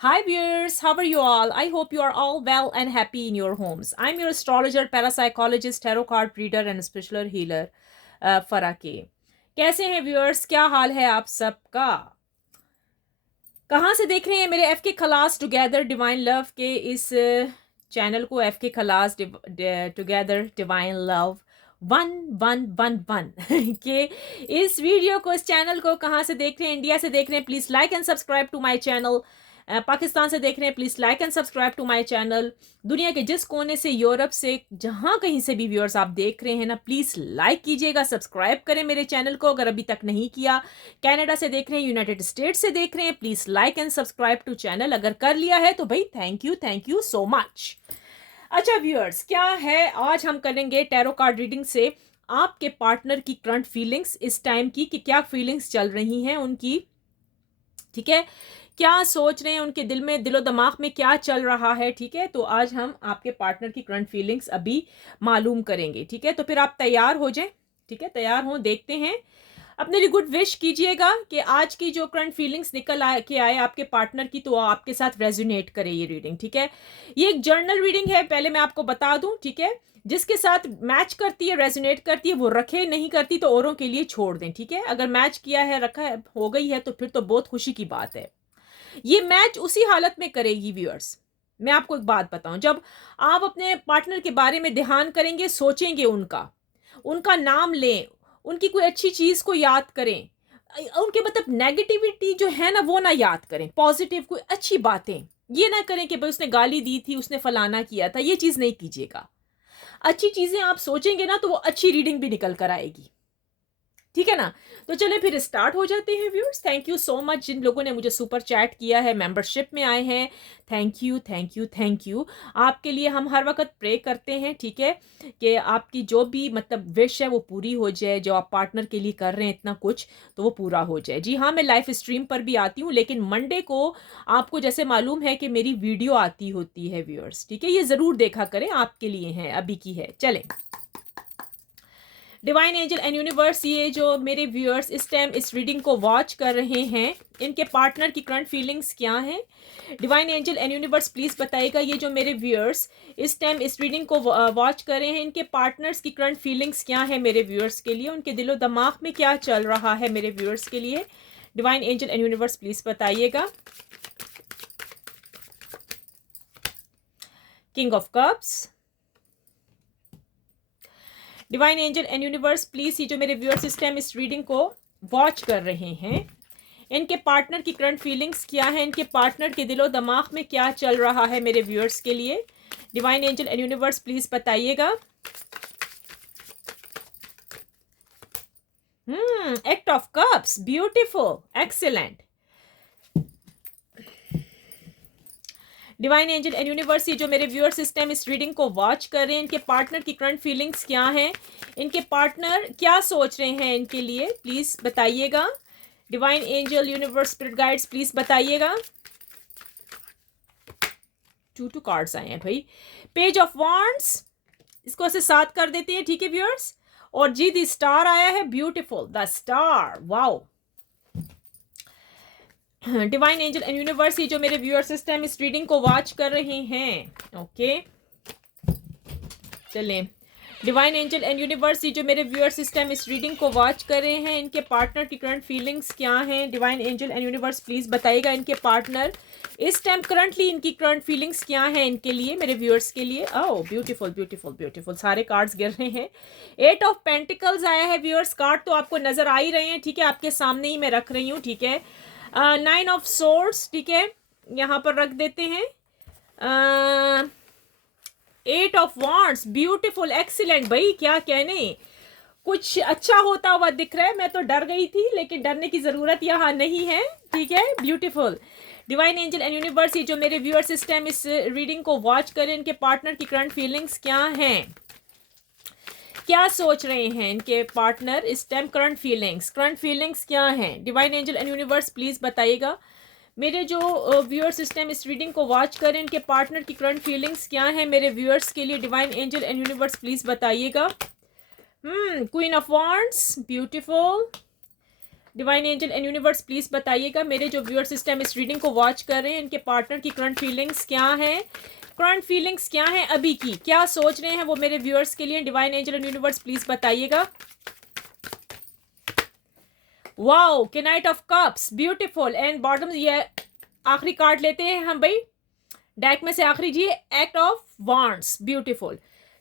Hi viewers, how are you all? I hope you are all well and happy in your homes. I'm your astrologer, parapsychologist, tarot card reader and spiritual healer फरा के। कैसे हैं viewers? क्या हाल है आप सबका? कहाँ से देख रहे हैं मेरे एफ के खलास टुगेदर डिवाइन लव के इस चैनल को? एफ के खलास टुगेदर डिवाइन लव 1111 के इस वीडियो को, इस चैनल को कहाँ से देख रहे हैं? इंडिया से देख रहे हैं, please like and subscribe to my channel. Pakistan से देख रहे हैं, please like and subscribe to my channel. दुनिया के जिस कोने से, यूरोप से, जहां कहीं से भी व्यूअर्स आप देख रहे हैं ना, प्लीज लाइक कीजिएगा, सब्सक्राइब करें मेरे चैनल को अगर अभी तक नहीं किया। कनाडा से देख रहे हैं, यूनाइटेड स्टेट्स से देख रहे हैं, please like and subscribe to channel. अगर कर लिया है तो भाई थैंक यू सो मच। अच्छा व्यूअर्स, क्या है आज हम करेंगे टैरो कार्ड रीडिंग से आपके पार्टनर की करंट फीलिंग्स इस टाइम की, कि क्या फीलिंग्स चल रही हैं उनकी, ठीक है, क्या सोच रहे हैं उनके दिल में, दिलो दिमाग में क्या चल रहा है, ठीक है। तो आज हम आपके पार्टनर की करंट फीलिंग्स अभी मालूम करेंगे, ठीक है। तो फिर आप तैयार हो जाएं, ठीक है, तैयार हो, देखते हैं। अपने लिए गुड विश कीजिएगा कि आज की जो करंट फीलिंग्स निकल के आए आपके पार्टनर की, तो आपके साथ रेजोनेट करे ये रीडिंग, ठीक है। ये एक जर्नल रीडिंग है, पहले मैं आपको बता दूं, ठीक है। जिसके साथ मैच करती है, रेजोनेट करती है, वो रखे, नहीं करती तो औरों के लिए छोड़ दें, ठीक है। अगर मैच किया है, रखा है, हो गई है, तो फिर तो बहुत खुशी की बात है। ये मैच उसी हालत में करेगी व्यूअर्स। मैं आपको एक बात बताऊं, जब आप अपने पार्टनर के बारे में ध्यान करेंगे, सोचेंगे, उनका उनका नाम लें, उनकी कोई अच्छी चीज को याद करें, उनके मतलब नेगेटिविटी जो है ना वो ना याद करें, पॉजिटिव कोई अच्छी बातें। ये ना करें कि भाई उसने गाली दी थी, उसने फलाना किया था, ये चीज नहीं कीजिएगा। अच्छी चीजें आप सोचेंगे ना तो वो अच्छी रीडिंग भी निकल कर आएगी, ठीक है ना। तो चले फिर स्टार्ट हो जाते हैं viewers. Thank you so much जिन लोगों ने मुझे सुपर चैट किया है, मेंबरशिप में आए हैं, थैंक यू। आपके लिए हम हर वक्त प्रे करते हैं, ठीक है, कि आपकी जो भी मतलब विश है वो पूरी हो जाए, जो आप पार्टनर के लिए कर रहे हैं इतना कुछ, तो वो पूरा हो जाए। जी हाँ, मैं लाइव स्ट्रीम पर भी आती हूँ, लेकिन मंडे को आपको जैसे मालूम है कि मेरी वीडियो आती होती है व्यूअर्स, ठीक है। ये ज़रूर देखा करें, आपके लिए है, अभी की है। चलें, डिवाइन एंजल एंड यूनिवर्स, ये जो मेरे व्यूअर्स इस टाइम इस रीडिंग को वॉच कर रहे हैं, इनके पार्टनर की करंट फीलिंग्स क्या हैं? Divine angel and universe please बताइएगा। ये जो मेरे व्यूअर्स इस टाइम इस रीडिंग को वॉच कर रहे हैं, इनके पार्टनर्स की करंट फीलिंग्स क्या है मेरे व्यूअर्स के लिए? उनके दिलो दिमाग में क्या चल रहा है मेरे व्यूअर्स के लिए? Divine angel and universe please बताइएगा। King of cups, divine angel and universe please, ये जो मेरे व्यूअर्स इस टाइम इस रीडिंग को वॉच कर रहे हैं, इनके पार्टनर की करंट फीलिंग्स क्या है? इनके पार्टनर के दिलो दिमाग में क्या चल रहा है मेरे व्यूअर्स के लिए? Divine angel and universe please बताइएगा। एक्ट of cups, beautiful, excellent. Divine angel and universe, ये जो मेरे व्यूअर्स इस टाइम इस रीडिंग को वॉच कर रहे हैं, इनके पार्टनर की करंट फीलिंग्स क्या हैं? इनके पार्टनर क्या सोच रहे हैं इनके लिए? प्लीज बताइएगा। Divine angel universe spirit guides please बताइएगा। टू कार्ड्स आए हैं भाई। पेज ऑफ वॉन्ड्स, इसको ऐसे साथ कर देते हैं, ठीक है व्यूअर्स। और जी द स्टार आया है, beautiful, the star, wow. Divine angel and universe, ये जो मेरे व्यूअर सिस्टम इस रीडिंग को वॉच कर रहे हैं, ओके। चलें, डिवाइन एंजल एंड यूनिवर्स, ये जो मेरे व्यूअर सिस्टम इस रीडिंग को वॉच कर रहे हैं, इनके पार्टनर की करंट फीलिंग्स क्या हैं? Divine angel and universe please बताइएगा। इनके पार्टनर इस टाइम करंटली इनकी करंट फीलिंग्स क्या हैं इनके लिए, मेरे व्यूअर्स के लिए? ओह ब्यूटीफुल ब्यूटीफुल ब्यूटीफुल, सारे कार्ड्स गिर रहे हैं। 8 ऑफ पेंटिकल्स आया है व्यूअर्स। कार्ड तो आपको नजर आ ही रहे हैं, ठीक है, आपके सामने ही मैं रख रही हूँ, ठीक है। 9 ऑफ सोर्ड्स, ठीक है, यहाँ पर रख देते हैं। 8 ऑफ वॉन्ड्स, ब्यूटीफुल, एक्सीलेंट भाई, क्या कहने, कुछ अच्छा होता हुआ दिख रहा है। मैं तो डर गई थी, लेकिन डरने की जरूरत यहाँ नहीं है, ठीक है, beautiful. Divine angel and universe, ये जो मेरे व्यूअर सिस्टम इस रीडिंग को वॉच करें, इनके पार्टनर की करंट फीलिंग्स क्या हैं? क्या सोच रहे हैं इनके पार्टनर इस टाइम? करंट फीलिंग्स क्या हैं? Divine angel and universe please बताइएगा। मेरे जो व्यूअर सिस्टम इस रीडिंग को वॉच करें, इनके पार्टनर की करंट फीलिंग्स क्या है मेरे व्यूअर्स के लिए? Divine angel and universe please बताइएगा। Queen of wands, beautiful. Divine angel and universe please बताइएगा, मेरे जो व्यूअर सिस्टम इस रीडिंग को वॉच कर रहे हैं, इनके पार्टनर की करंट फीलिंग्स क्या हैं, करंट फीलिंग्स क्या हैं अभी की, क्या सोच रहे हैं वो मेरे व्यूअर्स के लिए। Divine angel and universe please बताइएगा। वाओ, के night of cups, beautiful. And bottom, ये आखिरी कार्ड लेते हैं हम भाई डेक में से, आखिरी जी, एक्ट ऑफ वांड्स, ब्यूटीफुल।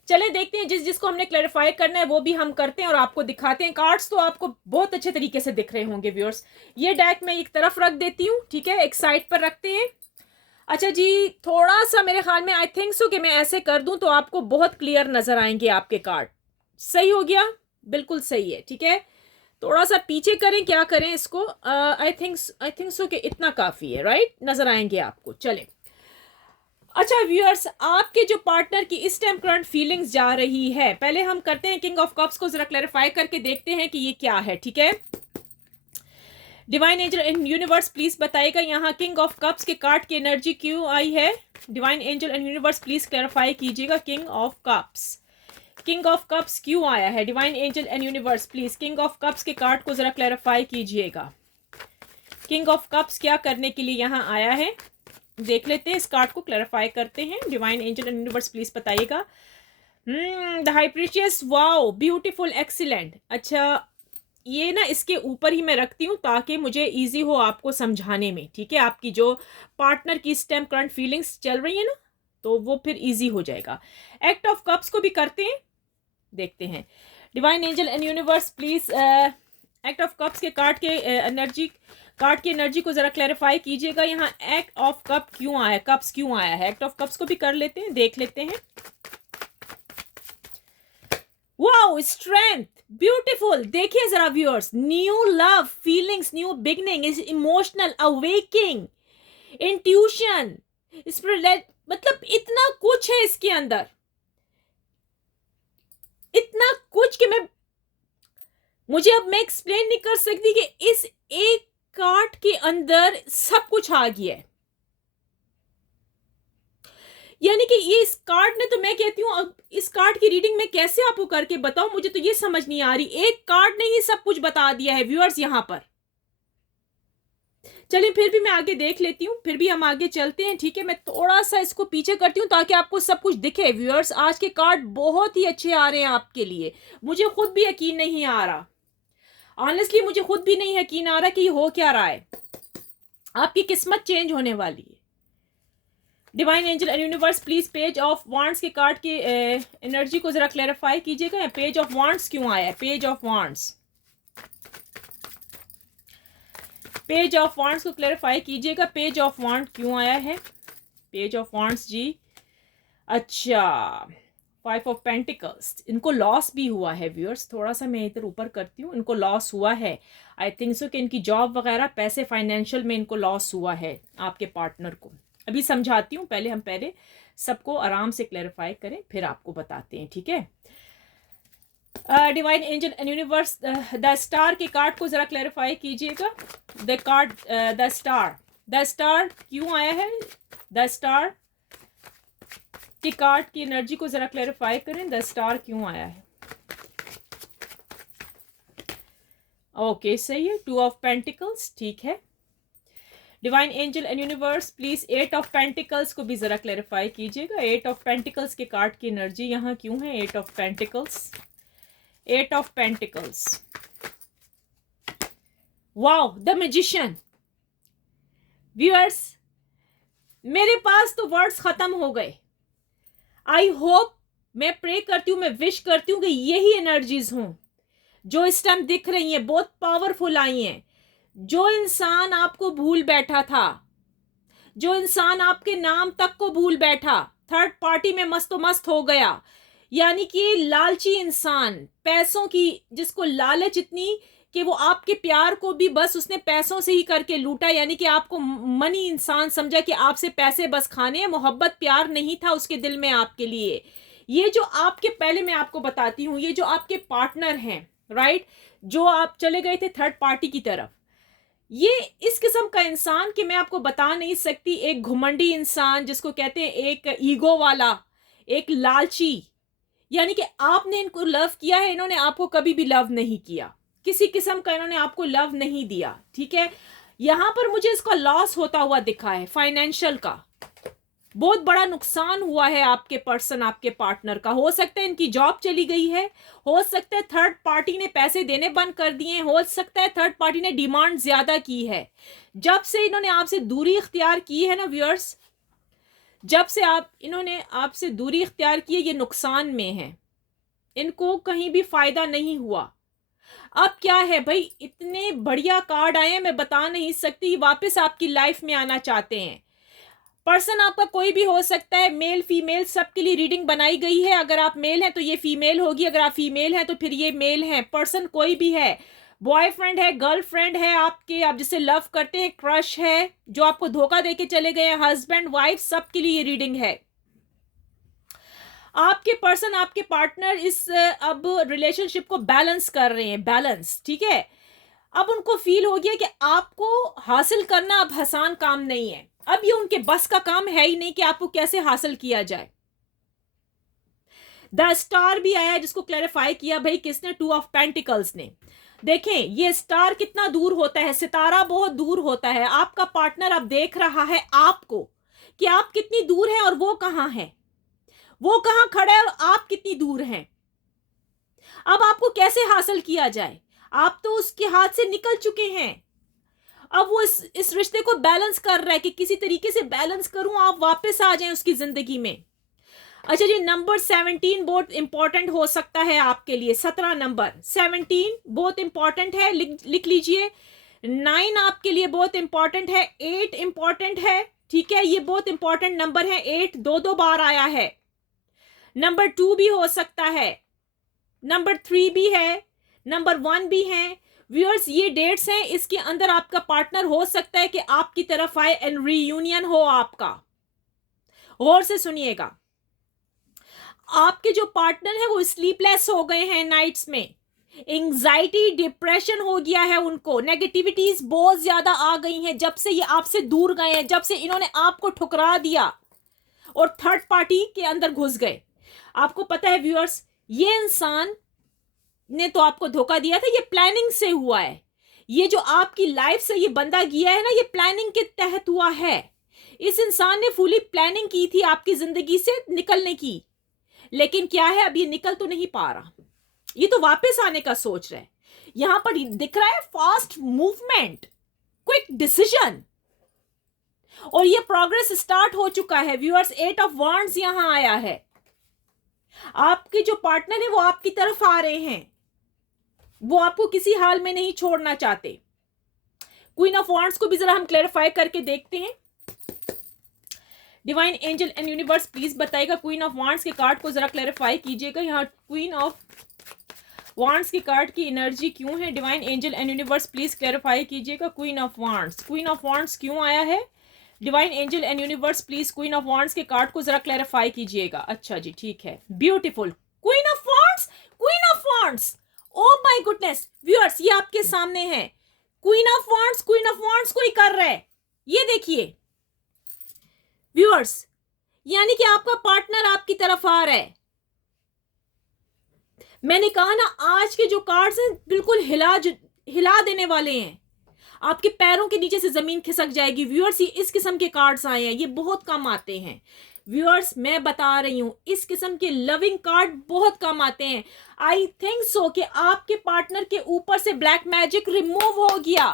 चलें देखते हैं, जिसको हमने क्लैरिफाई करना है वो भी हम करते हैं और आपको दिखाते हैं। कार्ड्स तो आपको बहुत अच्छे तरीके से दिख रहे होंगे व्यूअर्स। ये डेक मैं एक तरफ रख देती हूँ, ठीक है, एक साइड पर रखते हैं। अच्छा जी, थोड़ा सा मेरे ख्याल में आई थिंक सो कि मैं ऐसे कर दूं तो आपको बहुत क्लियर नजर आएंगे आपके कार्ड। सही हो गया, बिल्कुल सही है, ठीक है। थोड़ा सा पीछे करें, क्या करें इसको, आई थिंक सो कि इतना काफी है, राइट, नजर आएंगे आपको। चले, अच्छा व्यूअर्स, आपके जो पार्टनर की इस टाइम करंट फीलिंग्स जा रही है, पहले हम करते हैं किंग ऑफ कप्स को जरा क्लैरिफाई करके देखते हैं कि ये क्या है, ठीक है। Divine angel and universe please बताइएगा, यहाँ किंग ऑफ कप्स के कार्ड की एनर्जी क्यों आई है। Divine angel and universe please clarify कीजिएगा, king of cups, king of cups क्यों आया है। Divine angel and universe please king of cups के कार्ड को जरा क्लैरिफाई कीजिएगा। किंग ऑफ कप्स क्या करने के लिए यहाँ आया है, देख लेते हैं, इस कार्ड को क्लैरिफाई करते हैं। Divine angel and universe please बताइएगा। The high precious, wow, beautiful, excellent. अच्छा, ये ना इसके ऊपर ही मैं रखती हूँ ताकि मुझे इजी हो आपको समझाने में, ठीक है। आपकी जो पार्टनर की इस टाइम करंट फीलिंग्स चल रही है ना, तो वो फिर इजी हो जाएगा। एक्ट ऑफ कप्स को भी करते हैं, देखते हैं। Divine angel and universe please act of cups के कार्ड के एनर्जी को जरा क्लैरिफाई कीजिएगा। यहाँ एक्ट ऑफ कप क्यों आया, कप्स क्यों आया है, एक्ट ऑफ कप्स को भी कर लेते हैं, देख लेते हैं। Wow, strength, beautiful. देखिए जरा viewers, new love feelings, new beginning, is emotional awaking, intuition, मतलब इतना कुछ है इसके अंदर, इतना कुछ कि मुझे अब मैं एक्सप्लेन नहीं कर सकती कि इस एक कार्ड के अंदर सब कुछ आ गया है। यानी कि ये इस कार्ड ने, तो मैं कहती हूँ अब इस कार्ड की रीडिंग में कैसे आपको करके बताऊं, मुझे तो ये समझ नहीं आ रही। एक कार्ड ने ही सब कुछ बता दिया है व्यूअर्स यहाँ पर। चलिए फिर भी मैं आगे देख लेती हूँ, फिर भी हम आगे चलते हैं, ठीक है। मैं थोड़ा सा इसको पीछे करती हूँ ताकि आपको सब कुछ दिखे व्यूअर्स। आज के कार्ड बहुत ही अच्छे आ रहे हैं आपके लिए, मुझे खुद भी यकीन नहीं आ रहा, ऑनेस्टली मुझे खुद भी नहीं यकीन आ रहा कि ये हो क्या रहा है। आपकी किस्मत चेंज होने वाली है। Divine angel and universe please page of wands के कार्ड की एनर्जी को जरा क्लैरिफाई कीजिएगा। पेज ऑफ वांड्स क्यों आया है, page of wands, page of wands को क्लैरिफाई कीजिएगा। पेज ऑफ वांड क्यों आया है, पेज ऑफ वांड्स जी। अच्छा, 5 ऑफ पेंटिकल्स, इनको लॉस भी हुआ है व्यूअर्स। थोड़ा सा मैं इधर ऊपर करती हूँ, इनको लॉस हुआ है, आई थिंक सो कि इनकी जॉब वगैरह, पैसे, फाइनेंशियल में इनको लॉस हुआ है आपके पार्टनर को। अभी समझाती हूँ, पहले सबको आराम से क्लैरिफाई करें, फिर आपको बताते हैं, ठीक है। Divine angel and universe the star के कार्ड को जरा क्लैरिफाई कीजिएगा। द कार्ड द स्टार क्यों आया है, द स्टार के कार्ड की एनर्जी को जरा क्लैरिफाई करें। द स्टार क्यों आया है, ओके सही है। 2 ऑफ पेंटिकल्स, ठीक है। Divine angel and universe please 8 of pentacles को भी जरा क्लैरिफाई कीजिएगा। 8 ऑफ पेंटिकल्स के कार्ड की एनर्जी यहाँ क्यों है, 8 of pentacles, 8 of pentacles, wow, the magician. Viewers, मेरे पास तो वर्ड्स खत्म हो गए। आई होप, मैं प्रे करती हूँ, मैं विश करती हूँ कि यही एनर्जीज हों जो इस टाइम दिख रही हैं, बहुत पावरफुल आई हैं। जो इंसान आपको भूल बैठा था, जो इंसान आपके नाम तक को भूल बैठा, थर्ड पार्टी में मस्तो मस्त हो गया, यानी कि लालची इंसान, पैसों की, जिसको लालच इतनी कि वो आपके प्यार को भी बस उसने पैसों से ही करके लूटा, यानी कि आपको मनी इंसान समझा कि आपसे पैसे बस खाने हैं, मोहब्बत प्यार नहीं था उसके दिल में आपके लिए। ये जो आपके, पहले मैं आपको बताती हूँ, ये जो आपके पार्टनर हैं, राइट, जो आप चले गए थे थर्ड पार्टी की तरफ, ये इस किस्म का इंसान कि मैं आपको बता नहीं सकती। एक घुमंडी इंसान जिसको कहते हैं, एक ईगो वाला, एक लालची, यानी कि आपने इनको लव किया है, इन्होंने आपको कभी भी लव नहीं किया। किसी किस्म का इन्होंने आपको लव नहीं दिया, ठीक है। यहां पर मुझे इसका लॉस होता हुआ दिखा है, फाइनेंशियल का बहुत बड़ा नुकसान हुआ है आपके पर्सन, आपके पार्टनर का। हो सकता है इनकी जॉब चली गई है, हो सकता है थर्ड पार्टी ने पैसे देने बंद कर दिए, हो सकता है थर्ड पार्टी ने डिमांड ज्यादा की है। जब से इन्होंने आपसे दूरी इख्तियार की है ना व्यूअर्स, जब से इन्होंने आपसे दूरी इख्तियार की है, ये नुकसान में है, इनको कहीं भी फायदा नहीं हुआ। अब क्या है भाई, इतने बढ़िया कार्ड आए हैं, मैं बता नहीं सकती, वापस आपकी लाइफ में आना चाहते हैं। पर्सन आपका कोई भी हो सकता है, मेल फीमेल सबके लिए रीडिंग बनाई गई है। अगर आप मेल हैं तो ये फीमेल होगी, अगर आप फीमेल हैं तो फिर ये मेल है। पर्सन कोई भी है, बॉयफ्रेंड है, गर्लफ्रेंड है आपके, आप जिसे लव करते हैं, क्रश है, जो आपको धोखा देके चले गए हैं, हस्बैंड वाइफ, सबके लिए ये रीडिंग है। आपके पर्सन, आपके पार्टनर इस अब रिलेशनशिप को बैलेंस कर रहे हैं, बैलेंस, ठीक है। अब उनको फील हो गया कि आपको हासिल करना अब आसान काम नहीं है, अब ये उनके बस का काम है ही नहीं कि आपको कैसे हासिल किया जाए। द स्टार भी आया जिसको क्लैरिफाई किया भाई किसने, 2 ऑफ पेंटिकल्स ने। देखें ये स्टार कितना दूर होता है, सितारा बहुत दूर होता है। आपका पार्टनर अब देख रहा है आपको कि आप कितनी दूर हैं और वो कहां है, वो कहां खड़ा है और आप कितनी दूर हैं। अब आपको कैसे हासिल किया जाए, आप तो उसके हाथ से निकल चुके हैं। अब वो इस रिश्ते को बैलेंस कर रहा है कि किसी तरीके से बैलेंस करूं, आप वापस आ जाएं उसकी जिंदगी में। अच्छा जी, नंबर 17 बहुत इंपॉर्टेंट हो सकता है आपके लिए। 17 नंबर 17 बहुत इंपॉर्टेंट है, लिख लीजिए। 9 आपके लिए बहुत इंपॉर्टेंट है, 8 इंपॉर्टेंट है, ठीक है, ये बहुत इंपॉर्टेंट नंबर है। 8 दो बार आया है। नंबर 2 भी हो सकता है, नंबर 3 भी है, नंबर 1 भी है। व्यूअर्स ये डेट्स हैं, इसके अंदर आपका पार्टनर हो सकता है कि आपकी तरफ आए एंड रीयूनियन हो आपका। गौर से सुनिएगा, आपके जो पार्टनर है वो स्लीपलेस हो गए हैं नाइट्स में, एंजाइटी डिप्रेशन हो गया है उनको, नेगेटिविटीज बहुत ज्यादा आ गई हैं जब से ये आपसे दूर गए हैं, जब से इन्होंने आपको ठुकरा दिया और थर्ड पार्टी के अंदर घुस गए। आपको पता है व्यूअर्स, ये इंसान ने तो आपको धोखा दिया था, ये प्लानिंग से हुआ है। ये जो आपकी लाइफ से ये बंदा गया है ना, ये प्लानिंग के तहत हुआ है। इस इंसान ने फुली प्लानिंग की थी आपकी जिंदगी से निकलने की, लेकिन क्या है, अब ये निकल तो नहीं पा रहा, ये तो वापस आने का सोच रहा है। यहां पर दिख रहा है फास्ट मूवमेंट, क्विक डिसीजन, और ये प्रोग्रेस स्टार्ट हो चुका है। व्यूअर्स 8 ऑफ वांड्स यहां आया है। आपके जो पार्टनर है वो आपकी तरफ आ रहे हैं, वो आपको किसी हाल में नहीं छोड़ना चाहते। क्वीन ऑफ वांड्स को भी जरा हम क्लैरिफाई करके देखते हैं। Divine angel and universe please बताइएगा, क्वीन ऑफ वांड्स के कार्ड को जरा क्लैरिफाई कीजिएगा। यहाँ क्वीन ऑफ वांड्स के कार्ड की एनर्जी क्यों है, divine angel and universe please clarify कीजिएगा। क्वीन ऑफ वांड्स क्यों आया है, divine angel and universe please queen of wands के कार्ड को जरा क्लैरिफाई कीजिएगा। अच्छा जी ठीक है, beautiful. Queen of wands, oh my goodness viewers, ये आपके सामने है। क्वीन ऑफ वांड्स कोई कर रहा है, ये देखिए व्यूअर्स, यानी कि आपका पार्टनर आपकी तरफ आ रहा है। मैंने कहा ना, आज के जो कार्ड्स हैं बिल्कुल हिला देने वाले हैं, आपके पैरों के नीचे से जमीन खिसक जाएगी। व्यूअर्स ये इस किस्म के कार्ड्स आए हैं, ये बहुत कम आते हैं। व्यूअर्स मैं बता रही हूं, इस किस्म के लविंग कार्ड बहुत कम आते हैं। आई थिंक सो कि आपके पार्टनर के ऊपर से ब्लैक मैजिक रिमूव हो गया।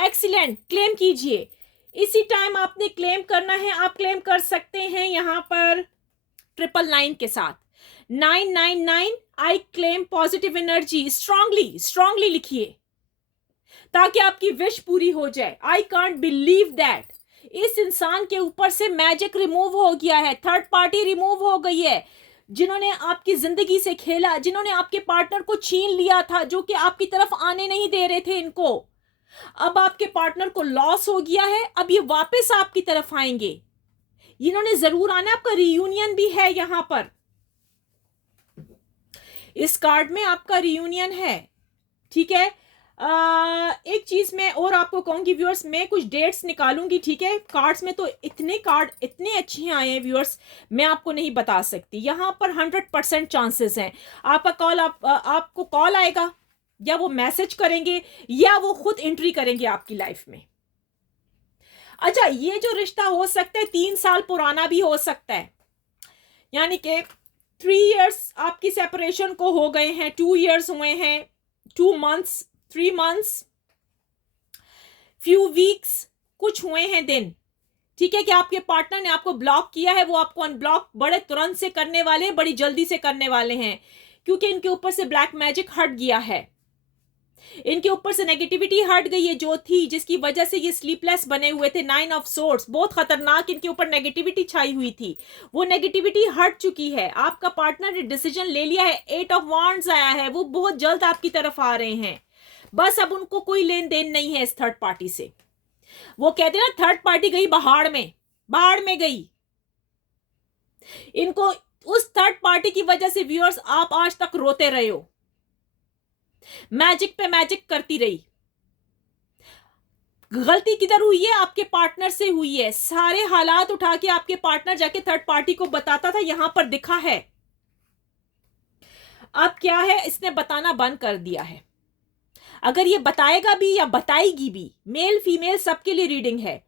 एक्सीलेंट, क्लेम कीजिए, इसी टाइम आपने क्लेम करना है। आप क्लेम कर सकते हैं यहां पर 999 के साथ, 999। I claim positive energy, strongly लिखिए ताकि आपकी विश पूरी हो जाए। आई कांट बिलीव दैट, इस इंसान के ऊपर से मैजिक रिमूव हो गया है, थर्ड पार्टी रिमूव हो गई है, जिन्होंने आपकी जिंदगी से खेला, जिन्होंने आपके पार्टनर को छीन लिया था, जो कि आपकी तरफ आने नहीं दे रहे थे इनको। अब आपके पार्टनर को लॉस हो गया है, अब ये वापस आपकी तरफ आएंगे, इन्होंने जरूर आना। आपका रियूनियन भी है यहां पर, इस कार्ड में आपका रियूनियन है, ठीक है। एक चीज मैं और आपको कहूंगी व्यूअर्स, मैं कुछ डेट्स निकालूंगी, ठीक है। कार्ड्स में तो इतने कार्ड इतने अच्छे आए हैं व्यूअर्स, मैं आपको नहीं बता सकती। यहां पर 100% चांसेस हैं आपका कॉल, आपको कॉल आएगा, या वो मैसेज करेंगे या वो खुद एंट्री करेंगे आपकी लाइफ में। अच्छा, ये जो रिश्ता हो सकता है 3 साल पुराना भी हो सकता है, यानी कि 3 years आपकी सेपरेशन को हो गए हैं, 2 years हुए हैं, 2 months, 3 months, फ्यू वीक्स, कुछ हुए हैं दिन, ठीक है, कि आपके पार्टनर ने आपको ब्लॉक किया है। वो आपको अनब्लॉक बड़े तुरंत से करने वाले हैं, बड़ी जल्दी से करने वाले हैं, क्योंकि इनके ऊपर से ब्लैक मैजिक हट गया है, इनके ऊपर से नेगेटिविटी हट गई है जो थी, जिसकी वजह से ये स्लीपलेस बने हुए थे। 9 of Swords, बहुत खतरनाक इनके ऊपर नेगेटिविटी छाई हुई थी, वो नेगेटिविटी हट चुकी है। आपका पार्टनर ने डिसीजन ले लिया है, 8 of Wands आया है, वो बहुत जल्द आपकी तरफ आ रहे हैं। बस अब उनको कोई लेन देन नहीं है इस थर्ड पार्टी से। वो कहते हैं ना, थर्ड पार्टी गई बाहर में गई। इनको उस थर्ड पार्टी की वजह से व्यूअर्स आप आज तक रोते रहे हो, मैजिक पे मैजिक करती रही। गलती किधर हुई है? आपके पार्टनर से हुई है। सारे हालात उठा के आपके पार्टनर जाके थर्ड पार्टी को बताता था, यहां पर दिखा है। अब क्या है, इसने बताना बंद कर दिया है। अगर ये बताएगा भी या बताएगी भी, मेल फीमेल सबके लिए रीडिंग है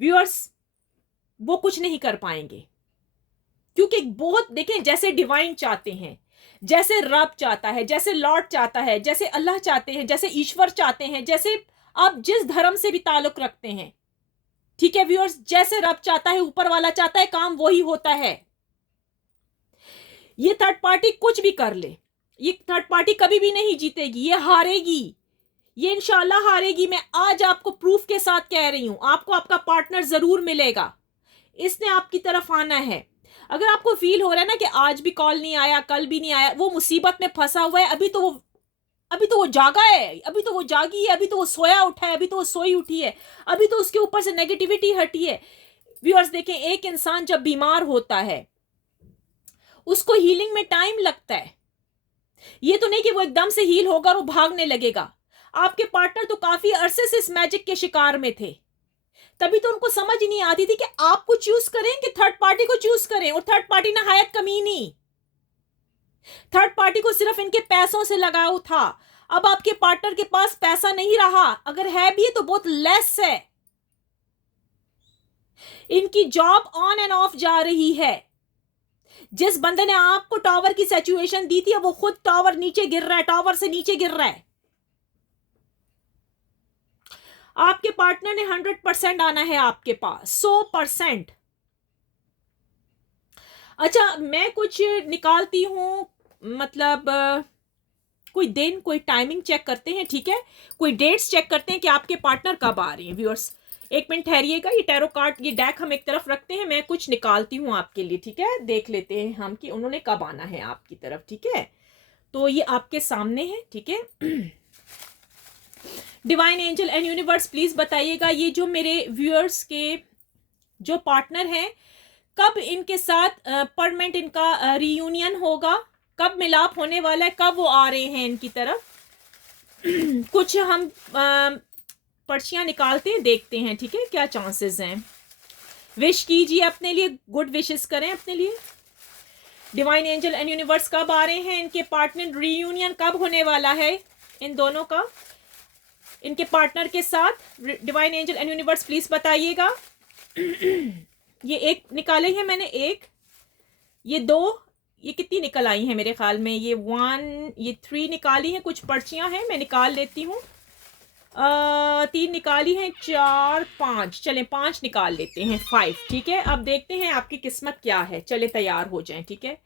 व्यूअर्स, वो कुछ नहीं कर पाएंगे, क्योंकि बहुत देखें, जैसे डिवाइन चाहते हैं, जैसे रब चाहता है, जैसे लॉर्ड चाहता है, जैसे अल्लाह चाहते हैं, जैसे ईश्वर चाहते हैं, जैसे आप जिस धर्म से भी ताल्लुक रखते हैं, ठीक है व्यूअर्स, जैसे रब चाहता है, ऊपर वाला चाहता है, काम वही होता है। ये थर्ड पार्टी कुछ भी कर ले, ये थर्ड पार्टी कभी भी नहीं जीतेगी, ये हारेगी, ये इंशाल्लाह हारेगी। मैं आज आपको प्रूफ के साथ कह रही हूं, आपको आपका पार्टनर जरूर मिलेगा, इसने आपकी तरफ आना है। अगर आपको फील हो रहा है ना कि आज भी कॉल नहीं आया, कल भी नहीं आया, वो मुसीबत में फंसा हुआ है, अभी तो वो जागा है, अभी तो वो जागी है, अभी तो वो सोया उठा है, अभी तो वो सोई उठी है, अभी तो उसके ऊपर से नेगेटिविटी हटी है। व्यूअर्स देखें, एक इंसान जब बीमार होता है उसको हीलिंग में टाइम लगता है। ये तो नहीं कि वो एकदम से हील होगा और वो भागने लगेगा। आपके पार्टनर तो काफी अरसे से इस मैजिक के शिकार में थे, तभी तो उनको समझ ही नहीं आती थी कि आपको चूज करें कि थर्ड पार्टी को चूज करें। और थर्ड पार्टी नहायत कमीनी, थर्ड पार्टी को सिर्फ इनके पैसों से लगाव था। अब आपके पार्टनर के पास पैसा नहीं रहा, अगर है भी तो बहुत लेस है। इनकी जॉब ऑन एंड ऑफ जा रही है। जिस बंदे ने आपको टावर की सिचुएशन दी थी, वो खुद टावर नीचे गिर रहा है, टावर से नीचे गिर रहा है। आपके पार्टनर ने 100% आना है आपके पास, 100%। अच्छा, मैं कुछ निकालती हूं, मतलब कोई दिन, कोई टाइमिंग चेक करते हैं, ठीक है, कोई डेट्स चेक करते हैं कि आपके पार्टनर कब आ रहे हैं। व्यूअर्स एक मिनट ठहरिएगा, ये टैरो कार्ड, ये डेक हम एक तरफ रखते हैं, मैं कुछ निकालती हूँ आपके लिए, ठीक है। देख लेते हैं हम कि उन्होंने कब आना है आपकी तरफ, ठीक है। तो ये आपके सामने है, ठीक है। Divine angel and universe please बताइएगा, ये जो मेरे व्यूअर्स के जो पार्टनर हैं, कब इनके साथ परमानेंट इनका रियूनियन होगा, कब मिलाप होने वाला है, कब वो आ रहे हैं इनकी तरफ। कुछ हम पर्चियां निकालते हैं, देखते हैं, ठीक है, क्या चांसेस हैं। विश कीजिए अपने लिए, गुड विशेस करें अपने लिए। डिवाइन एंजल एंड यूनिवर्स कब आ रहे हैं, इनके पार्टनर रियूनियन कब होने वाला है इन दोनों का, इनके पार्टनर के साथ। Divine angel and universe please बताइएगा। ये एक निकाले हैं मैंने, एक, ये दो, ये कितनी निकल आई हैं मेरे ख्याल में, ये 1, ये 3 निकाली हैं। कुछ पर्चियां हैं, मैं निकाल लेती हूँ। 3 निकाली हैं, 4, 5, चलें 5 निकाल लेते हैं, 5, ठीक है। अब देखते हैं आपकी किस्मत क्या है, चले तैयार हो जाएं, ठीक है।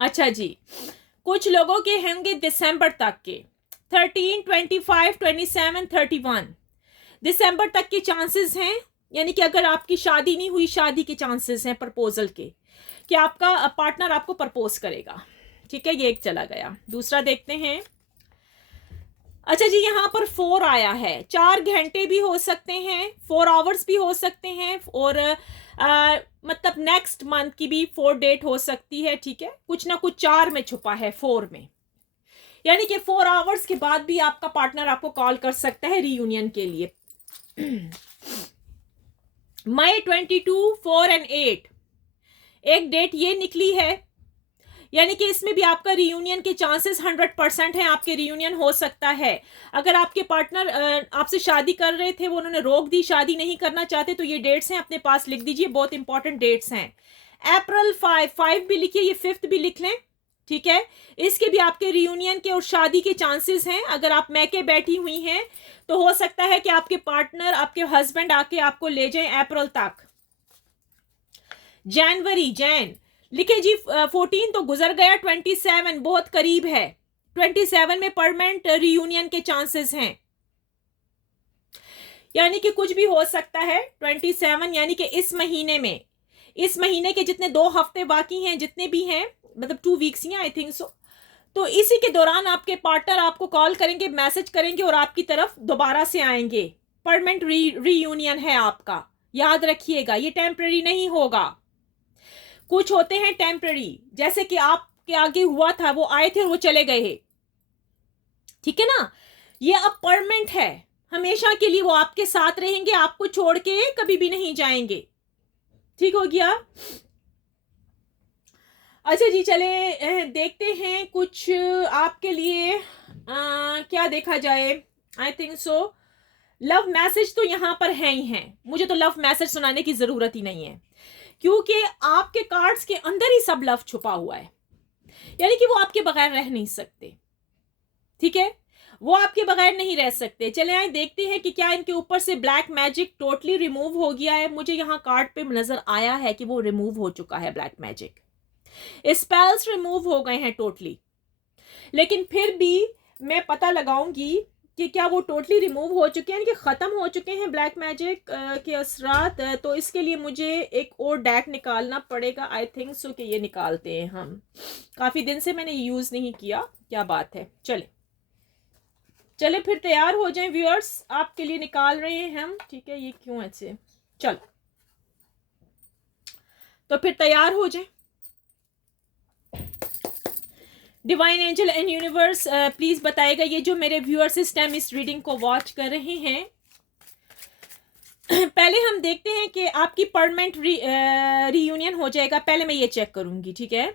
अच्छा जी, कुछ लोगों के होंगे दिसंबर तक के, 13, 25, 27, 31 दिसंबर तक के चांसेस हैं। यानी कि अगर आपकी शादी नहीं हुई, शादी के चांसेस हैं प्रपोजल के, कि आपका पार्टनर आपको प्रपोज करेगा, ठीक है। ये एक चला गया, दूसरा देखते हैं। अच्छा जी, यहाँ पर 4 आया है, 4 घंटे भी हो सकते हैं, 4 आवर्स भी हो सकते हैं, और मतलब नेक्स्ट मंथ की भी 4 डेट हो सकती है, ठीक है। कुछ ना कुछ 4 में छुपा है, 4 में, यानी कि 4 आवर्स के बाद भी आपका पार्टनर आपको कॉल कर सकता है रीयूनियन के लिए। मई 22, 4 और 8 एक डेट ये निकली है। यानी कि इसमें भी आपका रियूनियन के चांसेस 100% हैं, आपके रियूनियन हो सकता है। अगर आपके पार्टनर आपसे शादी कर रहे थे, वो उन्होंने रोक दी, शादी नहीं करना चाहते, तो ये डेट्स हैं, अपने पास लिख दीजिए, बहुत इंपॉर्टेंट डेट्स हैं। अप्रैल 5 भी लिखिए, ये 5 भी लिख लें, ठीक है। इसके भी आपके रियूनियन के और शादी के चांसेस हैं। अगर आप मैके बैठी हुई हैं तो हो सकता है कि आपके पार्टनर, आपके हस्बैंड आके आपको ले जाएं अप्रैल तक। जनवरी, जैन लिखे जी, 14 तो गुजर गया, 27 बहुत करीब है, 27 में परमानेंट रियूनियन के चांसेस हैं। यानी कि कुछ भी हो सकता है 27, यानी कि इस महीने में, इस महीने के जितने 2 हफ्ते बाकी हैं, जितने भी हैं, मतलब 2 weeks he I think so, तो इसी के दौरान आपके पार्टनर आपको कॉल करेंगे, मैसेज करेंगे और आपकी तरफ दोबारा से आएंगे। परमानेंट रीयूनियन है आपका, याद रखिएगा, ये टेम्पररी नहीं होगा। कुछ होते हैं टेम्पररी, जैसे कि आपके आगे हुआ था, वो आए थे और वो चले गए, ठीक है ना। ये अब परमानेंट है, हमेशा के लिए वो आपके साथ रहेंगे, आपको छोड़ के कभी भी नहीं जाएंगे, ठीक हो गया। अच्छा जी, चले देखते हैं कुछ आपके लिए क्या देखा जाए। I think so love message तो यहां पर है ही हैं, मुझे तो लव मैसेज सुनाने की जरूरत ही नहीं है, क्योंकि आपके कार्ड्स के अंदर ही सब लव छुपा हुआ है। यानी कि वो आपके बगैर रह नहीं सकते, ठीक है, वो आपके बगैर नहीं रह सकते। चले आए देखते हैं कि क्या इनके ऊपर से ब्लैक मैजिक टोटली रिमूव हो गया है। मुझे यहाँ कार्ड पे नजर आया है कि वो रिमूव हो चुका है, ब्लैक मैजिक, स्पेल्स रिमूव हो गए हैं टोटली। लेकिन फिर भी मैं पता लगाऊंगी कि क्या वो टोटली रिमूव हो चुके हैं, कि ख़त्म हो चुके हैं ब्लैक मैजिक के असरात। तो इसके लिए मुझे एक और डेक निकालना पड़ेगा। आई थिंक सो कि ये निकालते हैं हम, काफ़ी दिन से मैंने यूज़ नहीं किया। क्या बात है, चले चले फिर तैयार हो जाएं व्यूअर्स, आपके लिए निकाल रहे हैं हम, ठीक है। ये क्यों ऐसे, चलो तो फिर तैयार हो जाएं। Divine angel and universe please बताएगा, ये जो मेरे व्यूअर्स इस टाइम इस रीडिंग को वॉच कर रहे हैं, पहले हम देखते हैं कि आपकी परमानेंट रीयूनियन हो जाएगा। पहले मैं ये चेक करूंगी, ठीक है,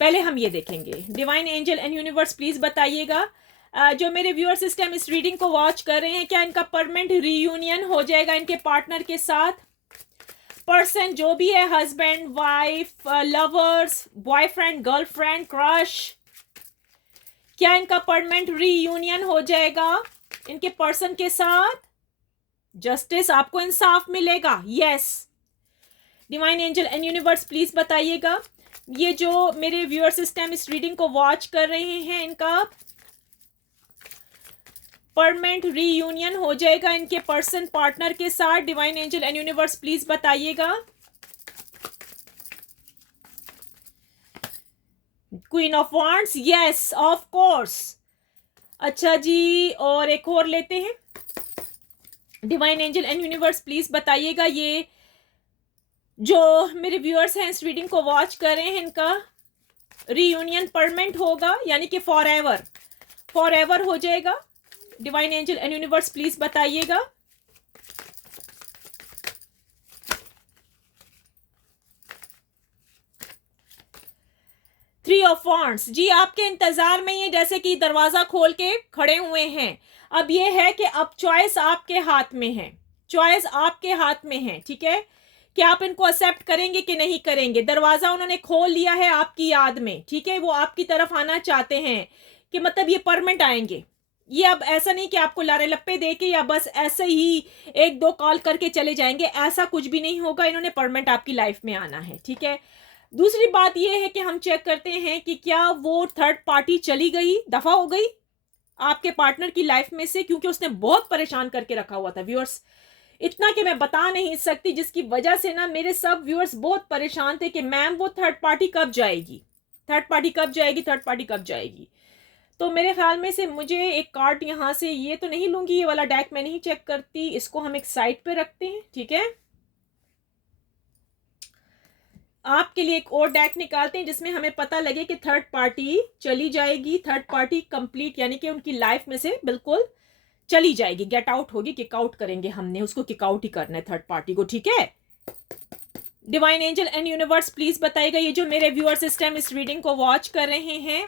पहले हम ये देखेंगे। Divine angel and universe please बताइएगा, जो मेरे व्यूअर्स इस टाइम इस रीडिंग को वॉच कर रहे हैं, क्या इनका परमानेंट रीयूनियन हो जाएगा इनके पार्टनर के साथ। पर्सन जो भी है, husband, wife, lovers, boyfriend, girlfriend, crush, क्या इनका परमानेंट रीयूनियन हो जाएगा इनके पर्सन के साथ। जस्टिस, आपको इंसाफ मिलेगा, yes. Divine angel and universe please बताइएगा, ये जो मेरे व्यूअर्स इस टाइम इस रीडिंग को वॉच कर रहे हैं, इनका परमानेंट रीयूनियन हो जाएगा इनके पर्सन पार्टनर के साथ। Divine angel and universe please बताइएगा। Queen of wands, yes of course. अच्छा जी, और एक और लेते हैं। Divine angel and universe please बताइएगा, ये जो मेरे व्यूअर्स हैं इस रीडिंग को वॉच कर रहे हैं, इनका रीयूनियन परमानेंट होगा, यानी कि फॉर एवर हो जाएगा। Divine angel and universe please बताइएगा। थ्री ऑफ वांड्स, जी आपके इंतजार में ये जैसे कि दरवाजा खोल के खड़े हुए हैं। अब ये है कि अब चॉइस आपके हाथ में है, चॉइस आपके हाथ में है, ठीक है, कि आप इनको एक्सेप्ट करेंगे कि नहीं करेंगे। दरवाजा उन्होंने खोल लिया है आपकी याद में, ठीक है, वो आपकी तरफ आना चाहते हैं, कि मतलब ये परमानेंट आएंगे। ये अब ऐसा नहीं कि आपको लारे लप्पे दे के या बस ऐसे ही 1-2 कॉल करके चले जाएंगे, ऐसा कुछ भी नहीं होगा। इन्होंने परमानेंट आपकी लाइफ में आना है, ठीक है। दूसरी बात यह है कि हम चेक करते हैं कि क्या वो थर्ड पार्टी चली गई, दफा हो गई आपके पार्टनर की लाइफ में से, क्योंकि उसने बहुत परेशान करके रखा हुआ था व्यूअर्स, इतना कि मैं बता नहीं सकती, जिसकी वजह से ना मेरे सब व्यूअर्स बहुत परेशान थे कि मैम वो थर्ड पार्टी कब जाएगी, थर्ड पार्टी कब जाएगी, थर्ड पार्टी कब जाएगी। तो मेरे ख्याल में से मुझे एक कार्ड यहाँ से, ये तो नहीं लूंगी, ये वाला डेक मैं नहीं चेक करती, इसको हम एक साइड पे रखते हैं, ठीक है। आपके लिए एक और डेक निकालते हैं जिसमें हमें पता लगे कि थर्ड पार्टी चली जाएगी, थर्ड पार्टी कंप्लीट, यानी कि उनकी लाइफ में से बिल्कुल चली जाएगी, गेट आउट होगी, किक आउट करेंगे, हमने उसको किक आउट ही करना है थर्ड पार्टी को, ठीक है। Divine angel and universe please बताइएगा, ये जो मेरे व्यूअर सिस्टम इस रीडिंग को वॉच कर रहे हैं,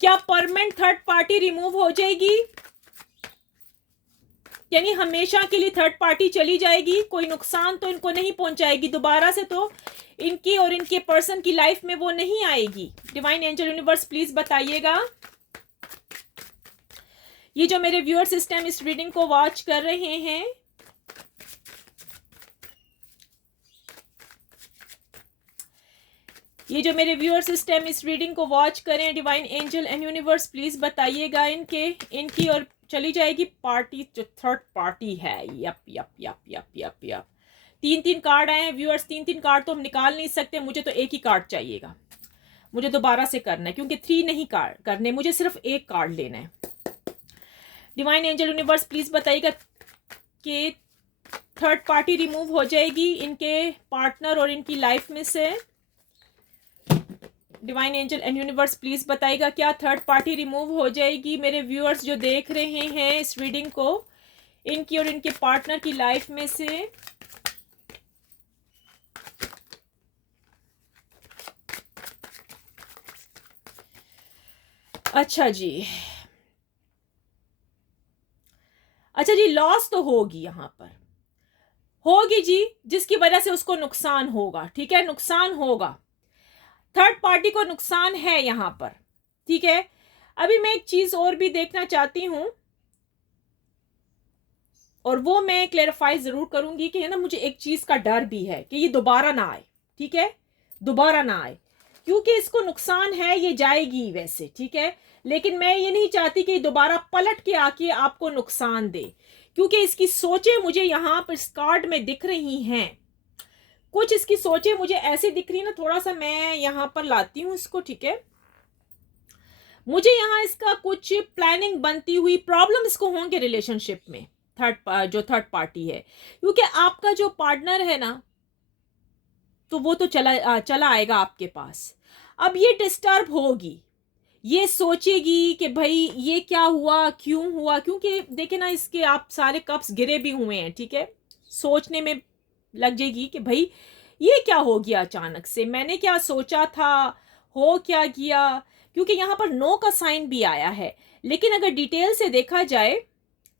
क्या परमानेंट थर्ड पार्टी रिमूव हो जाएगी, यानी हमेशा के लिए थर्ड पार्टी चली जाएगी, कोई नुकसान तो इनको नहीं पहुंचाएगी, दोबारा से तो इनकी और इनके पर्सन की लाइफ में वो नहीं आएगी। डिवाइन एंजल यूनिवर्स प्लीज बताइएगा, ये जो मेरे व्यूअर सिस्टम इस रीडिंग को वॉच कर रहे हैं, ये जो मेरे व्यूअर सिस्टम इस रीडिंग को वॉच करें, divine angel and universe please बताइएगा, इनकी और चली जाएगी पार्टी जो थर्ड पार्टी है। Yup yup yup yup yup yup 3 card आए हैं व्यूअर्स, 3 कार्ड तो हम निकाल नहीं सकते, मुझे तो एक ही कार्ड चाहिएगा, मुझे दोबारा से करना है क्योंकि 3 नहीं कार्ड करने, मुझे सिर्फ एक कार्ड लेना है। डिवाइन एंजल यूनिवर्स प्लीज बताइएगा कि थर्ड पार्टी रिमूव हो जाएगी इनके पार्टनर और इनकी लाइफ में से। Divine angel and universe please बताइएगा, क्या थर्ड पार्टी रिमूव हो जाएगी मेरे व्यूअर्स जो देख रहे हैं इस रीडिंग को, इनकी और इनके पार्टनर की लाइफ में से। अच्छा जी, अच्छा जी, लॉस तो होगी, यहां पर होगी जी, जिसकी वजह से उसको नुकसान होगा, ठीक है, नुकसान होगा, थर्ड पार्टी को नुकसान है यहां पर, ठीक है। अभी मैं एक चीज और भी देखना चाहती हूं, और वो मैं क्लेरिफाई जरूर करूंगी कि है ना, मुझे एक चीज का डर भी है कि ये दोबारा ना आए, ठीक है, दोबारा ना आए, क्योंकि इसको नुकसान है, ये जाएगी वैसे, ठीक है, लेकिन मैं ये नहीं चाहती कि दोबारा पलट के आके आपको नुकसान दे, क्योंकि इसकी सोचें मुझे यहां पर इस कार्ड में दिख रही हैं, कुछ इसकी सोचें मुझे ऐसे दिख रही है ना, थोड़ा सा मैं यहां पर लाती हूं इसको, ठीक है, मुझे यहां इसका कुछ प्लानिंग बनती हुई, प्रॉब्लम इसको होंगे रिलेशनशिप में, थर्ड पार्टी है, क्योंकि आपका जो पार्टनर है ना, तो वो तो चला आएगा आपके पास, अब ये डिस्टर्ब होगी, ये सोचेगी कि भाई ये क्या हुआ, क्यों हुआ, क्योंकि देखे ना इसके आप सारे कप्स गिरे भी हुए हैं, ठीक है, सोचने में लग जाएगी कि भाई ये क्या हो गया अचानक से, मैंने क्या सोचा था, हो क्या गया, क्योंकि यहाँ पर नो का साइन भी आया है, लेकिन अगर डिटेल से देखा जाए,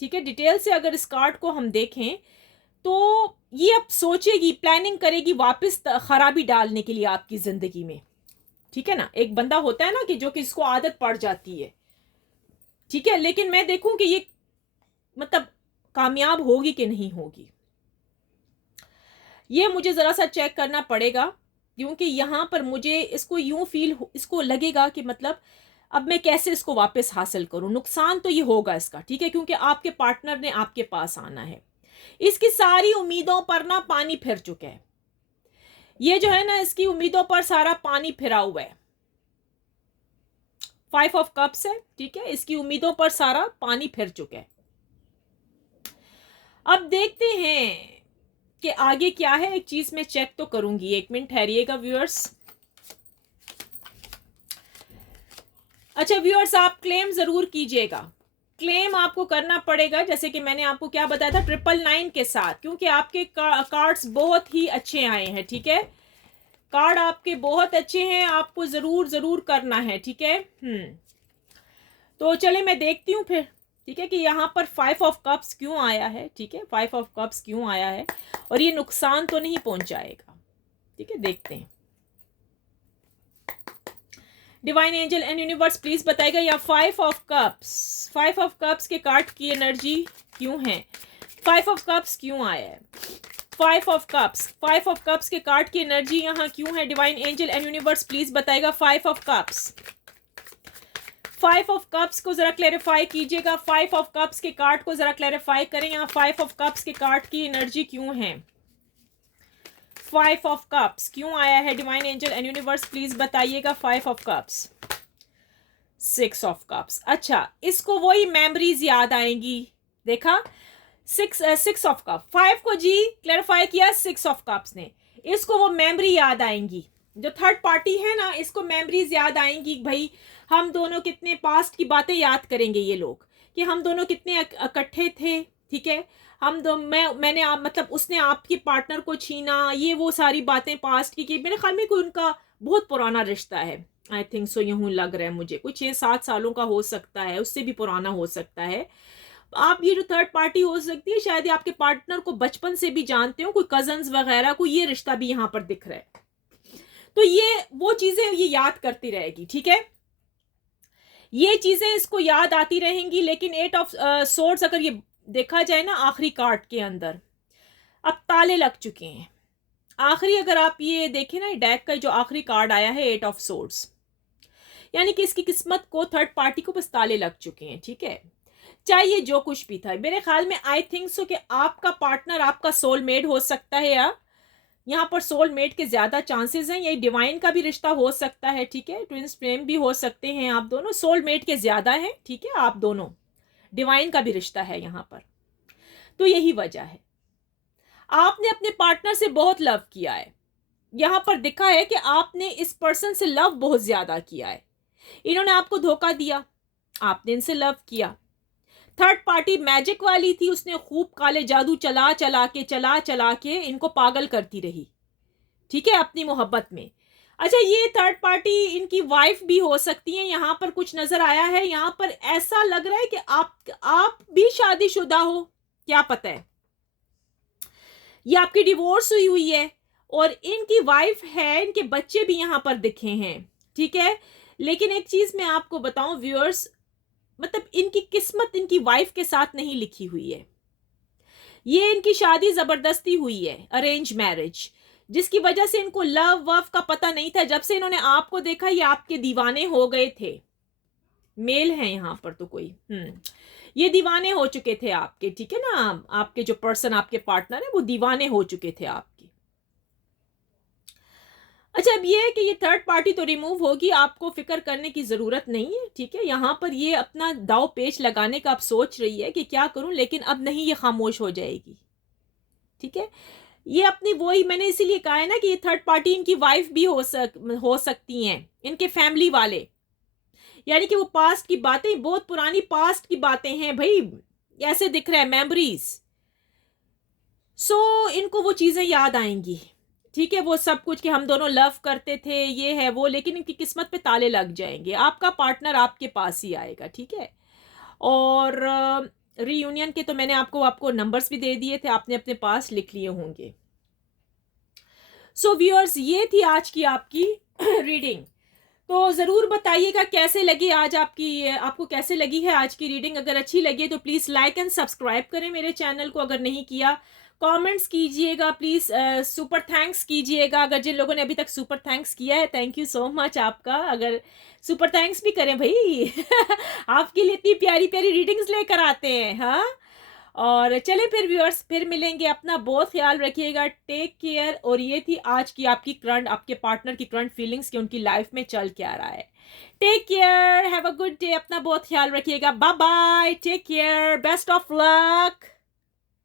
ठीक है, डिटेल से अगर इस कार्ड को हम देखें तो ये अब सोचेगी, प्लानिंग करेगी वापस खराबी डालने के लिए आपकी जिंदगी में, ठीक है ना, एक बंदा होता है ना कि जो कि इसको आदत पड़ जाती है, ठीक है, लेकिन मैं देखूं कि ये मतलब कामयाब होगी कि नहीं होगी, ये मुझे जरा सा चेक करना पड़ेगा, क्योंकि यहां पर मुझे इसको यूं इसको लगेगा कि मतलब अब मैं कैसे इसको वापस हासिल करूं, नुकसान तो ये होगा इसका, ठीक है, क्योंकि आपके पार्टनर ने आपके पास आना है, इसकी सारी उम्मीदों पर ना पानी फिर चुका है, ये जो है ना इसकी उम्मीदों पर सारा पानी फिरा हुआ है, 5 ऑफ कप्स है, ठीक है, इसकी उम्मीदों पर सारा पानी फिर चुका है। अब देखते हैं कि आगे क्या है, एक चीज मैं चेक तो करूंगी, 1 मिनट ठहरिएगा व्यूअर्स। अच्छा व्यूअर्स, आप क्लेम जरूर कीजिएगा, क्लेम आपको करना पड़ेगा, जैसे कि मैंने आपको क्या बताया था 999 के साथ, क्योंकि आपके कार्ड्स बहुत ही अच्छे आए हैं, ठीक है, कार्ड आपके बहुत अच्छे हैं, आपको जरूर जरूर करना है, ठीक है। तो चले मैं देखती हूँ फिर, ठीक है, कि यहाँ पर 5 ऑफ कप्स क्यों आया है, ठीक है, 5 ऑफ कप्स क्यों आया है, और ये नुकसान तो नहीं पहुंचाएगा, ठीक है, देखते हैं। Divine angel and universe please बताएगा, या 5 ऑफ कप्स के कार्ड की एनर्जी क्यों है, 5 ऑफ कप्स क्यों आया है, 5 ऑफ कप्स के कार्ड की एनर्जी यहाँ क्यों है, divine angel and universe please बताएगा, 5 ऑफ कप्स को जरा क्लैरिफाई कीजिएगा, 5 ऑफ कप्स के कार्ड को जरा क्लैरिफाई करें, यहाँ 5 ऑफ कप्स के कार्ड की एनर्जी क्यों है, 5 ऑफ कप्स क्यों आया है, divine angel and universe please बताइएगा, 5 ऑफ कप्स, 6 ऑफ कप्स, अच्छा इसको वही मेमोरीज याद आएंगी, देखा 6 ऑफ कप, 5 को जी क्लैरिफाई किया 6 ऑफ कप्स ने, इसको वो मेमोरी याद आएंगी, जो थर्ड पार्टी है ना इसको मेमोरीज याद आएंगी, भाई हम दोनों कितने पास्ट की बातें याद करेंगे ये लोग, कि हम दोनों कितने इकट्ठे थे, ठीक है, मैंने आप मतलब उसने आपके पार्टनर को छीना, ये वो सारी बातें पास्ट की मेरे ख्याल में कोई उनका बहुत पुराना रिश्ता है। आई थिंक सो, यूं लग रहा है मुझे, कुछ 6-7 सालों का हो सकता है, उससे भी पुराना हो सकता है। आप ये जो थर्ड पार्टी हो सकती है, शायद ये आपके पार्टनर को बचपन से भी जानते हो, कोई कजन्स वगैरह, कोई ये रिश्ता भी यहाँ पर दिख रहा है। तो ये वो चीजें ये याद करती रहेगी, ठीक है, ये चीजें इसको याद आती रहेंगी। लेकिन 8 ऑफ सोर्ड्स अगर ये देखा जाए ना आखिरी कार्ड के अंदर, अब ताले लग चुके हैं। आखिरी अगर आप ये देखें ना डेक का जो आखिरी कार्ड आया है 8 ऑफ सोर्ड्स, यानी कि इसकी किस्मत को थर्ड पार्टी को बस ताले लग चुके हैं, ठीक है, चाहिए जो कुछ भी था। मेरे ख्याल में आई थिंक सो कि आपका पार्टनर आपका सोलमेट हो सकता है, या यहाँ पर सोलमेट के ज्यादा चांसेस हैं, ये डिवाइन का भी रिश्ता हो सकता है, ठीक है, ट्विंस फ्लेम भी हो सकते हैं आप दोनों, सोलमेट के ज्यादा हैं, ठीक है, आप दोनों, डिवाइन का भी रिश्ता है यहाँ पर। तो यही वजह है, आपने अपने पार्टनर से बहुत लव किया है, यहाँ पर दिखा है कि आपने इस पर्सन से लव बहुत ज्यादा किया है, इन्होंने आपको धोखा दिया, आपने इनसे लव किया। थर्ड पार्टी मैजिक वाली थी, उसने खूब काले जादू चला चला के इनको पागल करती रही, ठीक है, अपनी मोहब्बत में। अच्छा, ये थर्ड पार्टी इनकी वाइफ भी हो सकती है, यहाँ पर कुछ नजर आया है, यहाँ पर ऐसा लग रहा है कि आप भी शादीशुदा हो, क्या पता है, ये आपकी डिवोर्स हुई है और इनकी वाइफ है, इनके बच्चे भी यहाँ पर दिखे हैं, ठीक है। लेकिन एक चीज मैं आपको बताऊं व्यूअर्स, मतलब इनकी किस्मत इनकी वाइफ के साथ नहीं लिखी हुई है, ये इनकी शादी जबरदस्ती हुई है, अरेंज मैरिज, जिसकी वजह से इनको लव वव का पता नहीं था। जब से इन्होंने आपको देखा ये आपके दीवाने हो गए थे, मेल है यहाँ पर तो कोई, ये दीवाने हो चुके थे आपके, ठीक है ना, आपके जो पर्सन आपके पार्टनर है वो दीवाने हो चुके थे आपके। अच्छा, अब ये है कि ये थर्ड पार्टी तो रिमूव होगी, आपको फिक्र करने की जरूरत नहीं है, ठीक है। यहाँ पर ये अपना दाव पेच लगाने का अब सोच रही है कि क्या करूं, लेकिन अब नहीं, ये खामोश हो जाएगी, ठीक है। ये अपनी वही मैंने इसीलिए कहा है ना कि ये थर्ड पार्टी इनकी वाइफ भी हो सकती हैं, इनके फैमिली वाले, यानी कि वो पास्ट की बातें, बहुत पुरानी पास्ट की बातें हैं भाई, ऐसे दिख रहा है मेमोरीज। सो इनको वो चीजें याद आएंगी, ठीक है, वो सब कुछ कि हम दोनों लव करते थे, ये है वो, लेकिन इनकी किस्मत पे ताले लग जाएंगे। आपका पार्टनर आपके पास ही आएगा, ठीक है। और रीयूनियन के तो मैंने आपको नंबर्स भी दे दिए थे, आपने अपने पास लिख लिए होंगे। सो व्यूअर्स, ये थी आज की आपकी रीडिंग। तो ज़रूर बताइएगा कैसे लगी आज आपको कैसे लगी है आज की रीडिंग। अगर अच्छी लगी तो प्लीज़ लाइक एंड सब्सक्राइब करें मेरे चैनल को, अगर नहीं किया कमेंट्स कीजिएगा प्लीज़, सुपर थैंक्स कीजिएगा अगर जिन लोगों ने अभी तक सुपर थैंक्स किया है, थैंक यू सो मच आपका। अगर सुपर थैंक्स भी करें भाई आपके लिए इतनी प्यारी प्यारी रीडिंग्स लेकर आते हैं, हाँ। और चले फिर व्यूअर्स, फिर मिलेंगे, अपना बहुत ख्याल रखिएगा, टेक केयर। और ये थी आज की आपकी करंट, आपके पार्टनर की करंट फीलिंग्स कि उनकी लाइफ में चल क्या रहा है। Take care, have a good day, अपना बहुत ख्याल रखिएगा, bye bye, take care, best of luck.